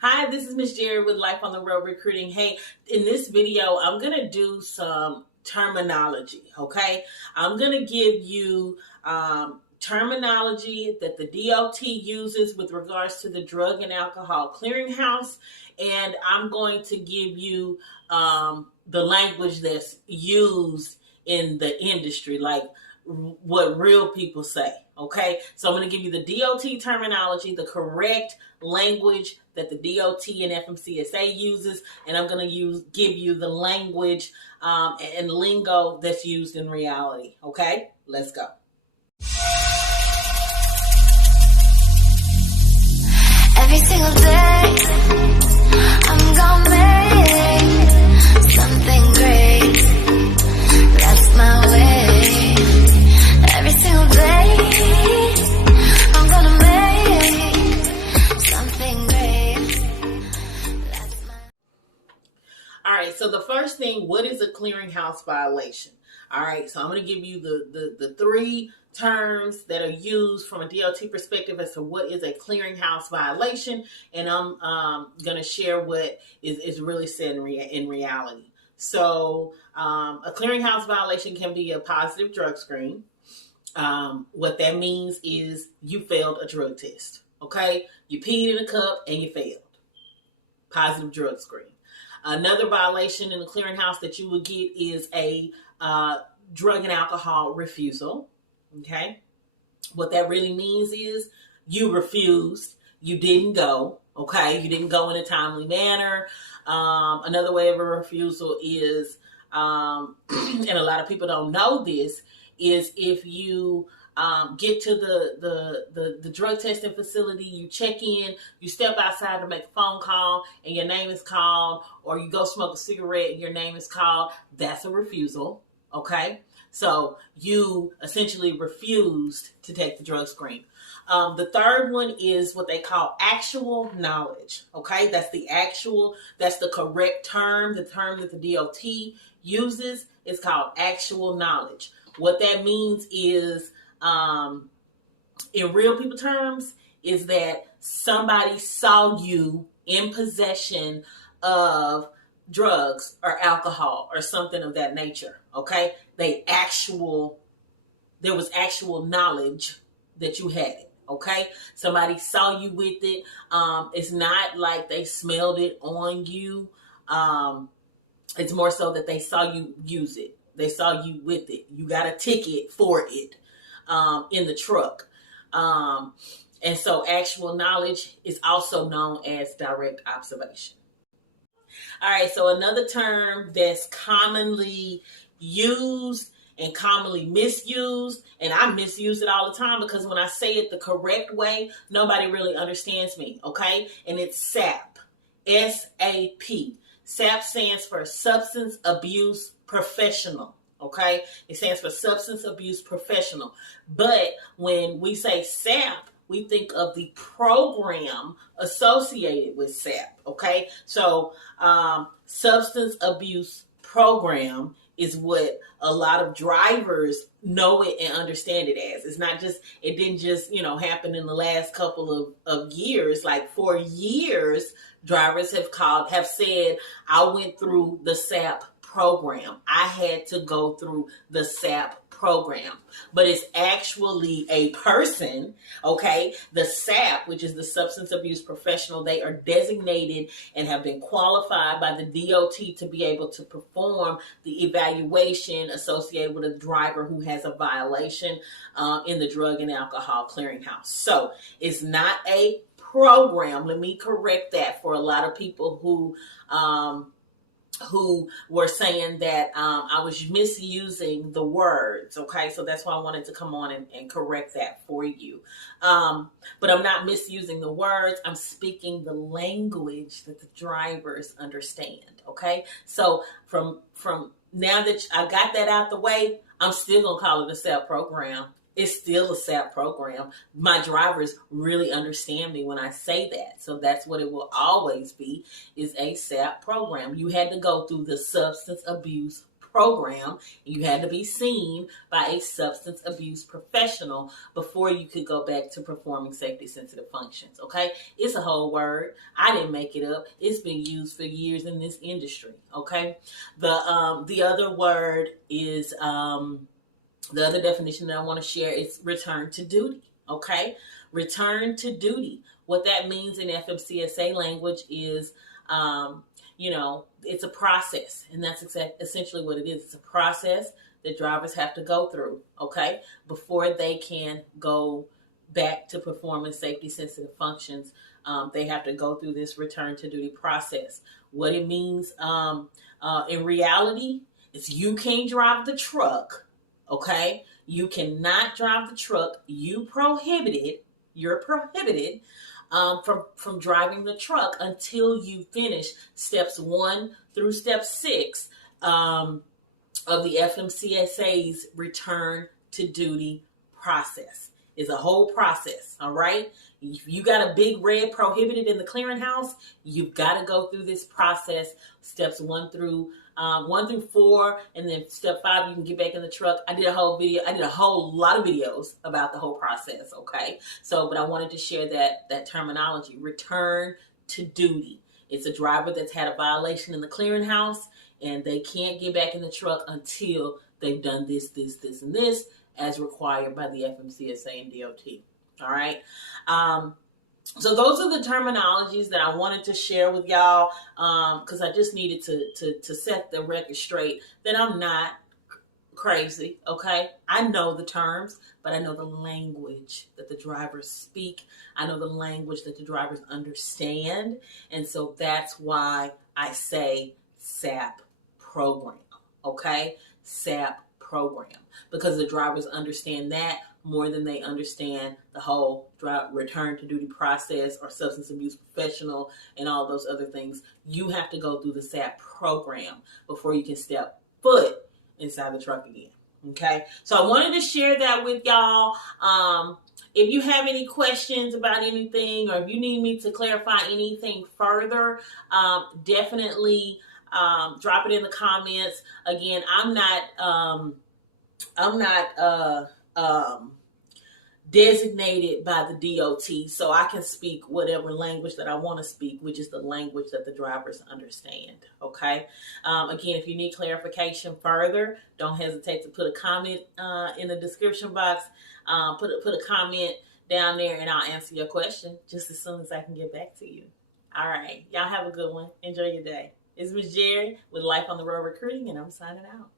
Hi, this is Miss Jerri with Life on the Road Recruiting. Hey, in this video, I'm going to do some terminology, okay? I'm going to give you terminology that the DOT uses with regards to the Drug and Alcohol Clearinghouse, and I'm going to give you the language that's used in the industry, like what real people say, okay? So I'm going to give you the DOT terminology, the correct language that the DOT and Fmcsa uses, and I'm going to give you the language and lingo that's used in reality, okay? Let's go. Every single day, I'm gonna make something great. That's my way. Every single day, I'm gonna make something great. That's my... All right, so the first thing, what is a clearinghouse violation? All right, so I'm going to give you the three terms that are used from a DOT perspective as to what is a clearinghouse violation, and I'm going to share what is really said in reality. So a clearinghouse violation can be a positive drug screen. What that means is you failed a drug test, okay? You peed in a cup and you failed. Positive drug screen. Another violation in the clearinghouse that you would get is a drug and alcohol refusal. Okay, what that really means is you refused, you didn't go. Okay, you didn't go in a timely manner. Another way of a refusal is, and a lot of people don't know this, is if you get to the drug testing facility, you check in, you step outside to make a phone call, and your name is called, or you go smoke a cigarette and your name is called, that's a refusal, okay? So you essentially refused to take the drug screen. The third one is what they call actual knowledge, okay? That's the correct term. The term that the DOT uses is called actual knowledge. What that means is, in real people terms, is that somebody saw you in possession of drugs or alcohol or something of that nature, okay? There was actual knowledge that you had it, okay? Somebody saw you with it. It's not like they smelled it on you. It's more so that they saw you use it. They saw you with it. You got a ticket for it in the truck. And so actual knowledge is also known as direct observation. All right, so another term that's commonly used and commonly misused, and I misuse it all the time because when I say it the correct way, nobody really understands me, okay? And it's SAP, S-A-P. SAP stands for Substance Abuse Professional, okay? It stands for Substance Abuse Professional. But when we say SAP, we think of the program associated with SAP, okay? So substance abuse program is what a lot of drivers know it and understand it as. It's not just, it didn't just, happen in the last couple of years. Like for years, drivers have said, I went through the SAP program. I had to go through the SAP program, but it's actually a person, okay? The SAP, which is the Substance Abuse Professional, they are designated and have been qualified by the DOT to be able to perform the evaluation associated with a driver who has a violation in the Drug and Alcohol Clearinghouse. So it's not a program. Let me correct that for a lot of people who were saying that I was misusing the words, okay? So that's why I wanted to come on and correct that for you. But I'm not misusing the words. I'm speaking the language that the drivers understand, okay? So from now that I got that out the way, I'm still going to call it a SAP program. It's still a SAP program. My drivers really understand me when I say that. So that's what it will always be, is a SAP program. You had to go through the Substance Abuse program. You had to be seen by a substance abuse professional before you could go back to performing safety sensitive functions. Okay, it's a whole word. I didn't make it up. It's been used for years in this industry. Okay, the other word is the other definition that I want to share is return to duty. Okay, return to duty. What that means in FMCSA language is, it's a process, and that's essentially what it is. It's a process that drivers have to go through, okay, before they can go back to performing safety-sensitive functions. They have to go through this return to duty process. What it means in reality is you can't drive the truck, okay? You cannot drive the truck. You're prohibited from driving the truck until you finish steps 1 through step 6 of the FMCSA's return to duty process. It's a whole process, all right? If you got a big red prohibited in the clearinghouse, you've got to go through this process, steps 1 through 4, and then step 5, you can get back in the truck. I did a whole lot of videos about the whole process, okay? But I wanted to share that terminology, return to duty. It's a driver that's had a violation in the clearinghouse, and they can't get back in the truck until they've done this, and this, as required by the FMCSA and DOT. All right. So those are the terminologies that I wanted to share with y'all, because I just needed to set the record straight that I'm not crazy, okay? I know the terms, but I know the language that the drivers speak. I know the language that the drivers understand, and so that's why I say SAP program, okay? SAP program, because the drivers understand that more than they understand the whole return to duty process or substance abuse professional and all those other things. You have to go through the SAP program before you can step foot inside the truck again. Okay, so I wanted to share that with y'all. If you have any questions about anything, or if you need me to clarify anything further, definitely drop it in the comments. Again, I'm not designated by the DOT, so I can speak whatever language that I want to speak, which is the language that the drivers understand. Okay. Again, if you need clarification further, don't hesitate to put a comment in the description box. Put a comment down there, and I'll answer your question just as soon as I can get back to you. All right, y'all have a good one. Enjoy your day. It's Ms. Jerri with Life on the Road Recruiting, and I'm signing out.